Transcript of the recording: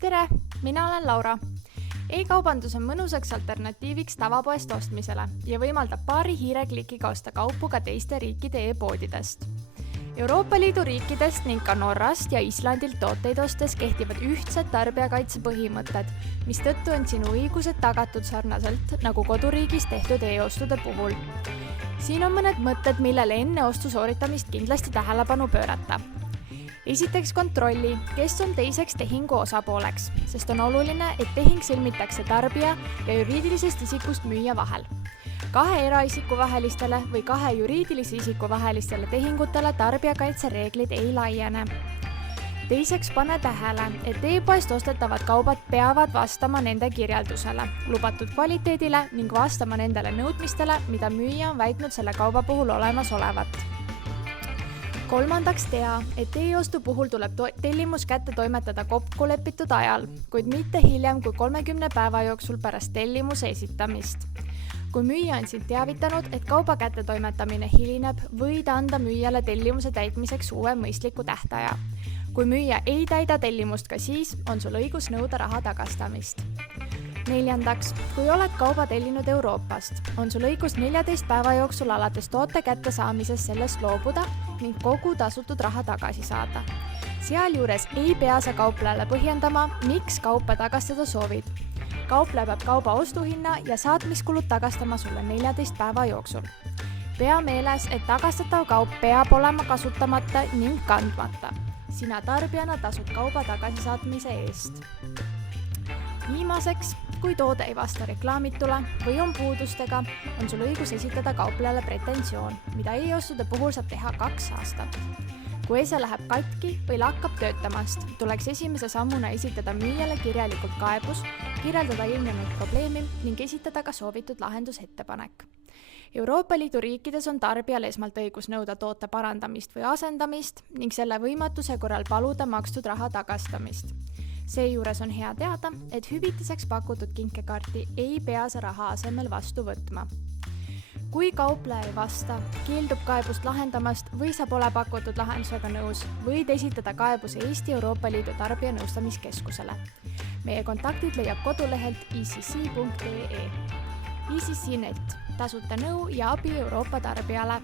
Tere, mina olen Laura. E-kaubandus on mõnusaks alternatiiviks tavapoest ostmisele ja võimaldab paari hiireklikiga osta kaupu ka teiste riikide e-poodidest. Euroopa Liidu riikidest ning ka Norrast ja Islandilt tooteid ostes kehtivad ühtsed tarbijakaitse põhimõtted, mistõttu on sinu õigused tagatud sarnaselt nagu koduriigis tehtud e-ostude puhul. Siin on mõned mõtted, millele enne ostu sooritamist kindlasti tähelepanu pöörata. Esiteks kontrolli, kes on teiseks tehingu osapooleks, sest on oluline, et tehing sõlmitakse tarbija ja juriidilisest isikust müüja vahel. 2 eraisiku vahelistele või 2 juriidilise isiku vahelistele tehingutele tarbijakaitse reeglid ei laiene. Teiseks pane tähele, et e-poest ostetavad kaubad peavad vastama nende kirjeldusele, lubatud kvaliteedile ning vastama nendele nõudmistele, mida müüja on väitnud selle kauba puhul olemas olevat. Kolmandaks tea, et e-ostu puhul tuleb tellimus kätte toimetada kokkulepitud ajal, kuid mitte hiljem kui 30 päeva jooksul pärast tellimuse esitamist. Kui müüja on sind teavitanud, et kauba kätte toimetamine hilineb, võid anda müüjale tellimuse täitmiseks uue mõistliku tähtaja. Kui müüja ei täida tellimust ka siis, on sul õigus nõuda raha tagastamist. Neljandaks, kui oled kauba tellinud Euroopast, on sul õigus 14 päeva jooksul alates toote kättesaamisest sellest loobuda ning kogu tasutud raha tagasi saada. Sealjuures ei pea sa kauplejale põhjendama, miks kaupa tagastada soovid. Kaupleja peab kauba ostuhinna ja saatmiskulud tagastama sulle 14 päeva jooksul. Pea meeles, et tagastatav kaup peab olema kasutamata ning kandmata. Sina tarbijana tasud kauba tagasisaatmise eest. Viimaseks, kui toode ei vasta reklaamitule või on puudustega, on sul õigus esitada kauplejale pretensioon, mida e-ostude puhul saab teha 2 aastat. Kui see läheb katki või lakkab töötamast, tuleks esimese sammuna esitada müüjale kirjalikult kaebus, kirjeldada ilmnenud probleemi ning esitada ka soovitud lahendusettepanek. Euroopa Liidu riikides on tarbijal esmalt õigus nõuda toote parandamist või asendamist ning selle võimatuse korral paluda makstud raha tagastamist. Seejuures on hea teada, et hüvitiseks pakutud kinkekaarti ei pea sa raha asemel vastu võtma. Kui kaupleja ei vasta, keeldub kaebust lahendamast või sa pole pakutud lahendusega nõus, võid esitada kaebuse Eesti Euroopa Liidu tarbijanõustamiskeskusele. Meie kontaktid leiab kodulehelt ecc.ee. ECC.net, tasuta nõu ja abi Euroopa tarbijale.